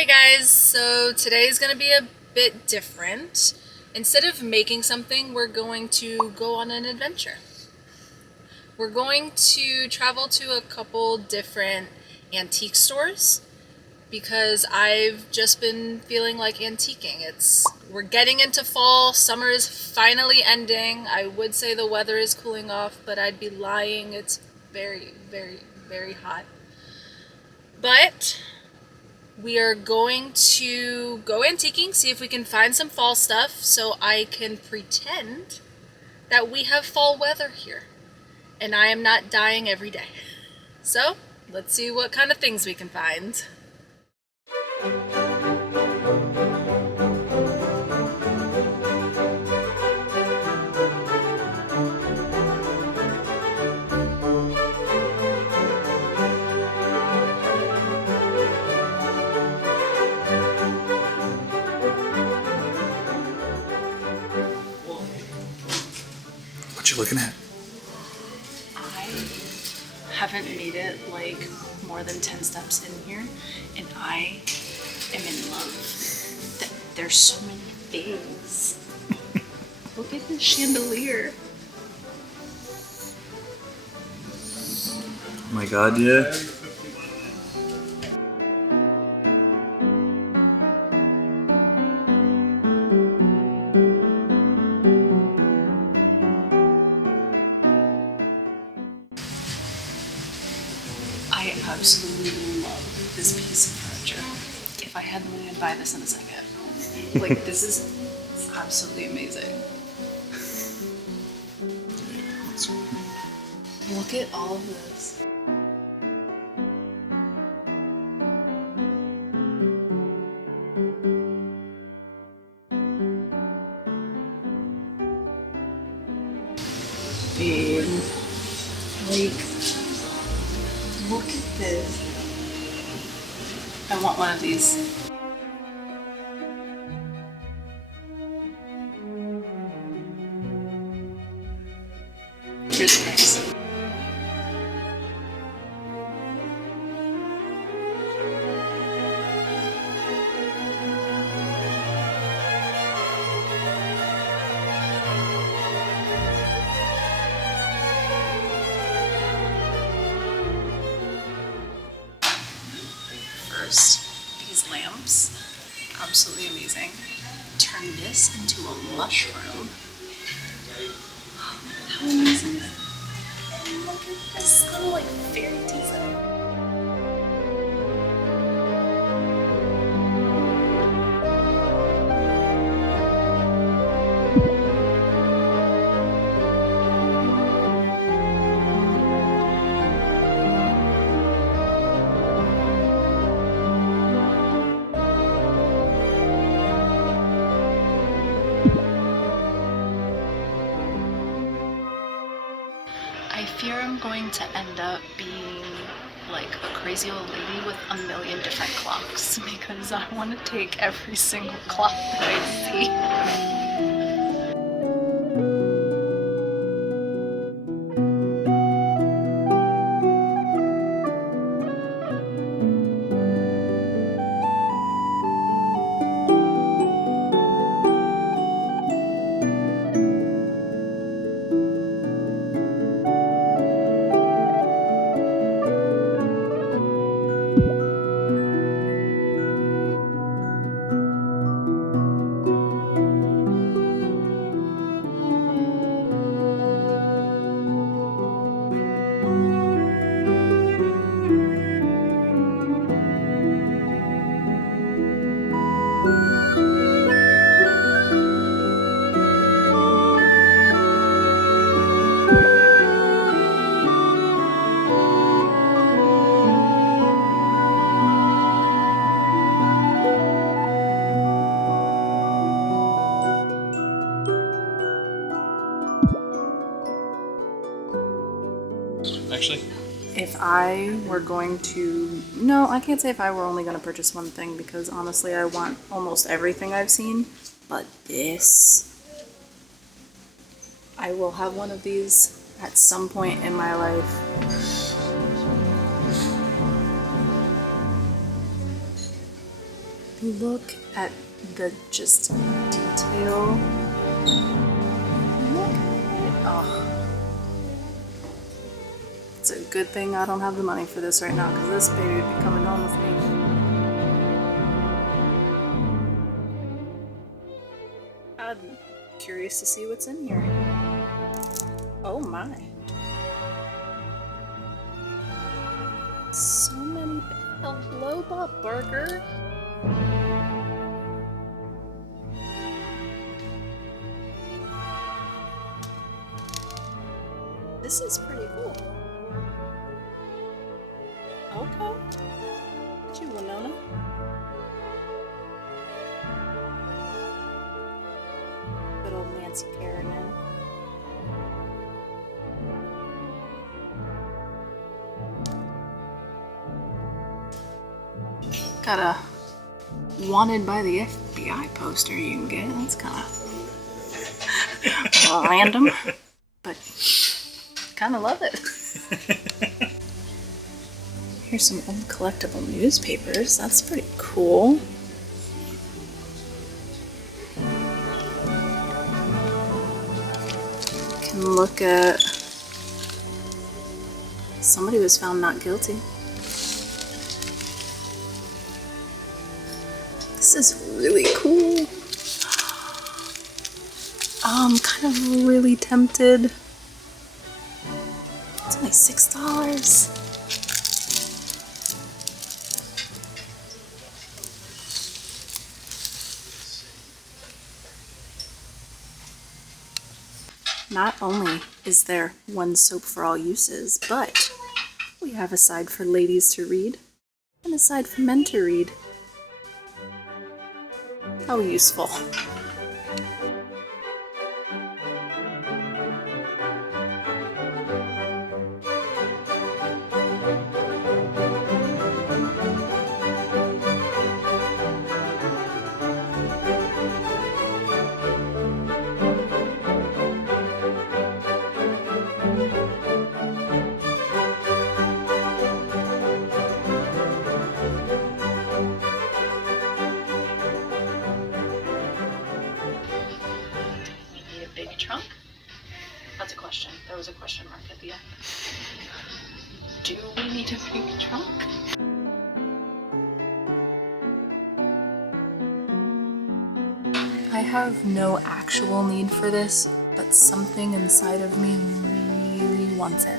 Hey guys, so today's gonna be a bit different. Instead of making something, we're going to go on an adventure. We're going to travel to a couple different antique stores because I've just been feeling like antiquing. We're getting into fall, summer is finally ending. I would say the weather is cooling off, but I'd be lying. It's very, very, very hot. But we are going to go antiquing, see if we can find some fall stuff so I can pretend that we have fall weather here and I am not dying every day. So let's see what kind of things we can find. What you looking at? I haven't made it like more than 10 steps in here and I am in love. There's so many things. Look at this chandelier. Oh my god, yeah. I absolutely love this piece of furniture. If I had money, I'd buy this in a second. Like, this is absolutely amazing. Look at all of this. Babe, like, look at this. I want one of these. Here's the price. First, these lamps, absolutely amazing. Turn this into a mushroom. How amazing is that? And look at this little like fairy design. I fear I'm going to end up being like a crazy old lady with a million different clocks because I want to take every single clock that I see. Actually, If I were going to, no, I can't say if I were only going to purchase one thing because honestly I want almost everything I've seen, but this, I will have one of these at some point in my life. Look at the just detail. Look at it. Oh. It's a good thing I don't have the money for this right now, because this baby would be coming home with me. I'm curious to see what's in here. Oh my. So many. Hello, Bob Burger. This is pretty cool. Okay. Did you, Winona? Good old Nancy Kerrigan. Got a wanted by the FBI poster you can get. That's kind of random, but kind of love it. Here's some old collectible newspapers. That's pretty cool. Can look at somebody was found not guilty. This is really cool. I'm kind of really tempted. It's only $6. Not only is there one soap for all uses, but we have a side for ladies to read and a side for men to read. How useful. Trunk? That's a question. There was a question mark at the end. Do we need a big trunk? I have no actual need for this, but something inside of me really wants it.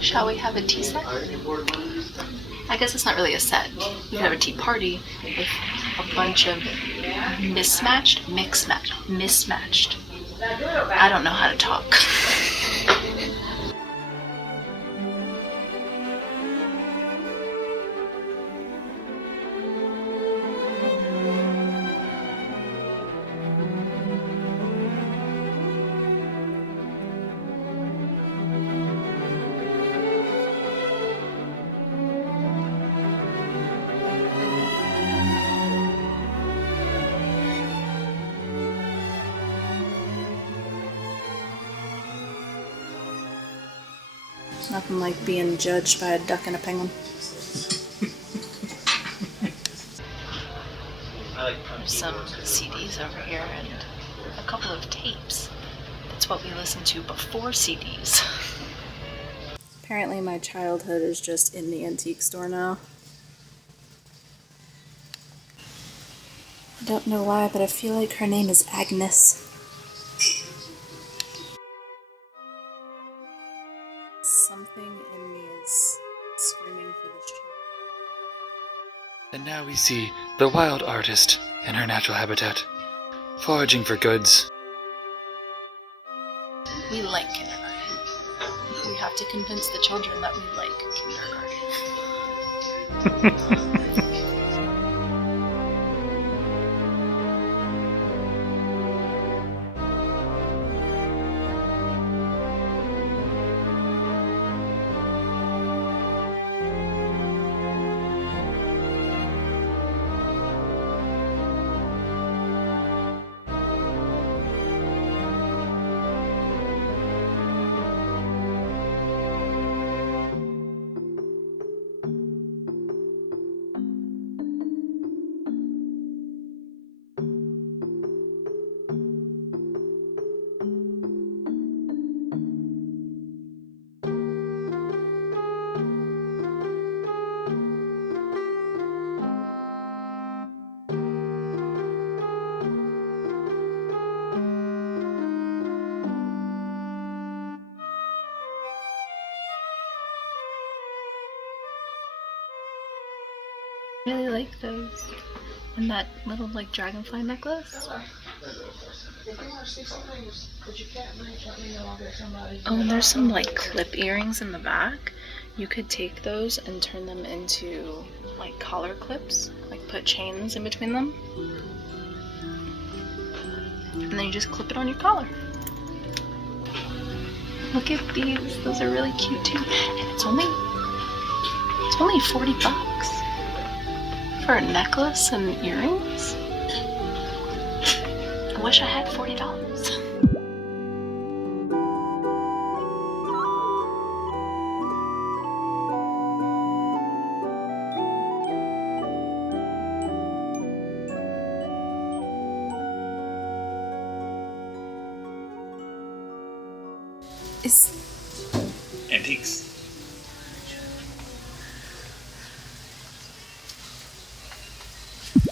Shall we have a tea set? I guess it's not really a set. We could have a tea party with a bunch of mismatched. I don't know how to talk. Nothing like being judged by a duck and a penguin. Some CDs over here and a couple of tapes. That's what we listened to before CDs. Apparently my childhood is just in the antique store now. I don't know why, but I feel like her name is Agnes. Something in me is screaming for this child. And now we see the wild artist in her natural habitat, foraging for goods. We like kindergarten. We have to convince the children that we like kindergarten. really like those. And that little like dragonfly necklace. Oh, and there's some like clip earrings in the back. You could take those and turn them into like collar clips, like put chains in between them. And then you just clip it on your collar. Look at these, those are really cute too. And it's only $40 for a necklace and earrings. I wish I had $40. Antiques.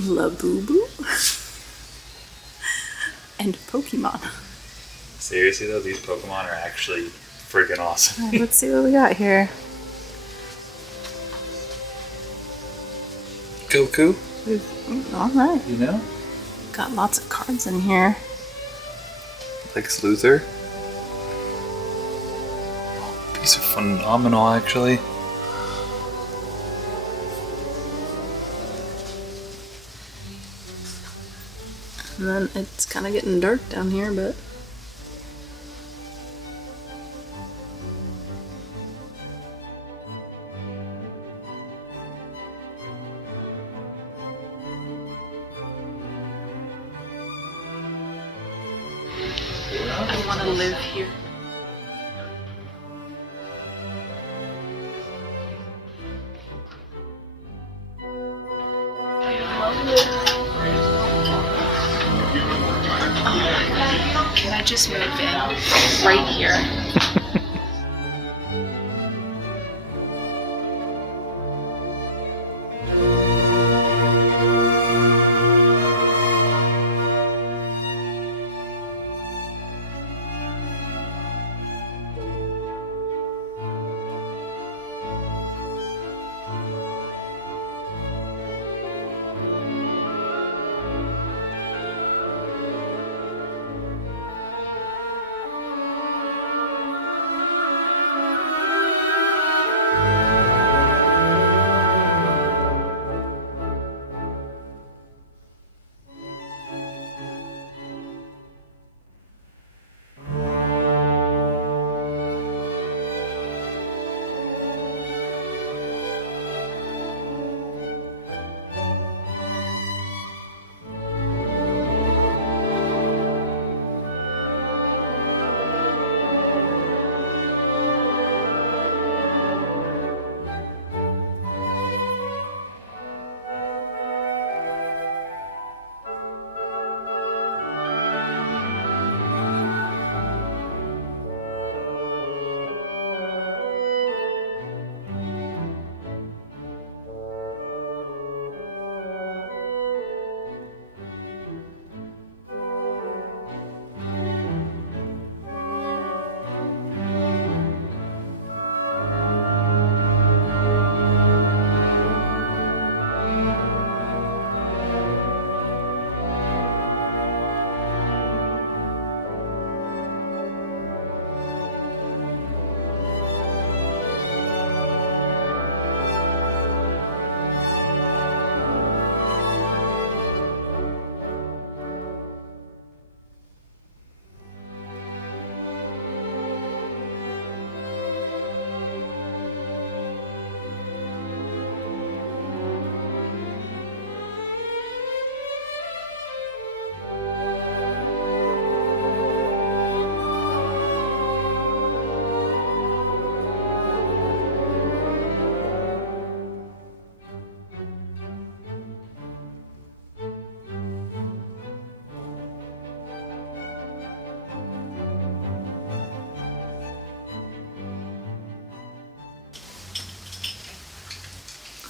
Labubu and Pokemon. Seriously though, these Pokemon are actually freaking awesome. Right, let's see what we got here. Goku, All right, you know? got lots of cards in here. Lex Luthor. These are phenomenal actually. And then it's kind of getting dark down here, but I want to live here. Can I just move in right here?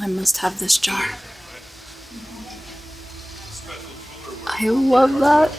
I must have this jar. I love that.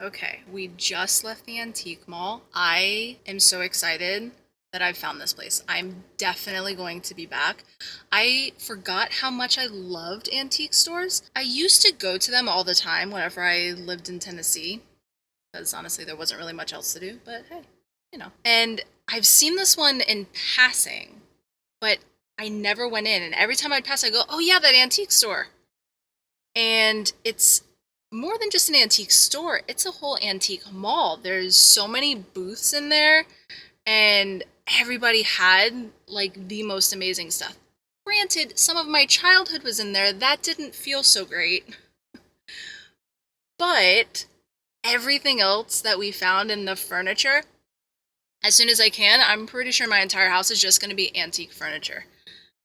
Okay, we just left the antique mall. I am so excited that I've found this place. I'm definitely going to be back. I forgot how much I loved antique stores. I used to go to them all the time whenever I lived in Tennessee, because honestly, there wasn't really much else to do, but hey, you know. And I've seen this one in passing, but I never went in. And every time I'd pass, I go, oh yeah, that antique store. And it's more than just an antique store, it's a whole antique mall. There's so many booths in there, and everybody had like the most amazing stuff. Granted, some of my childhood was in there. That didn't feel so great. But everything else that we found in the furniture, as soon as I can, I'm pretty sure my entire house is just going to be antique furniture.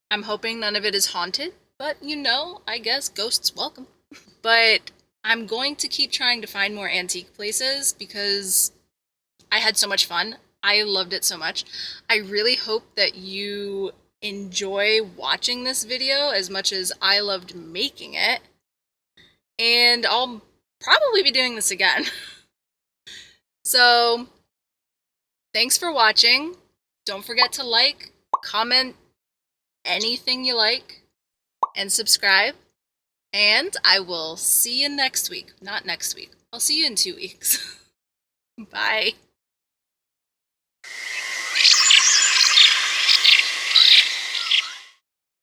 I'm hoping none of it is haunted, but you know, I guess ghosts welcome. But I'm going to keep trying to find more antique places because I had so much fun. I loved it so much. I really hope that you enjoy watching this video as much as I loved making it. And I'll probably be doing this again. So, thanks for watching. Don't forget to like, comment anything you like, and subscribe. And I will see you next week. Not next week. I'll see you in 2 weeks. Bye.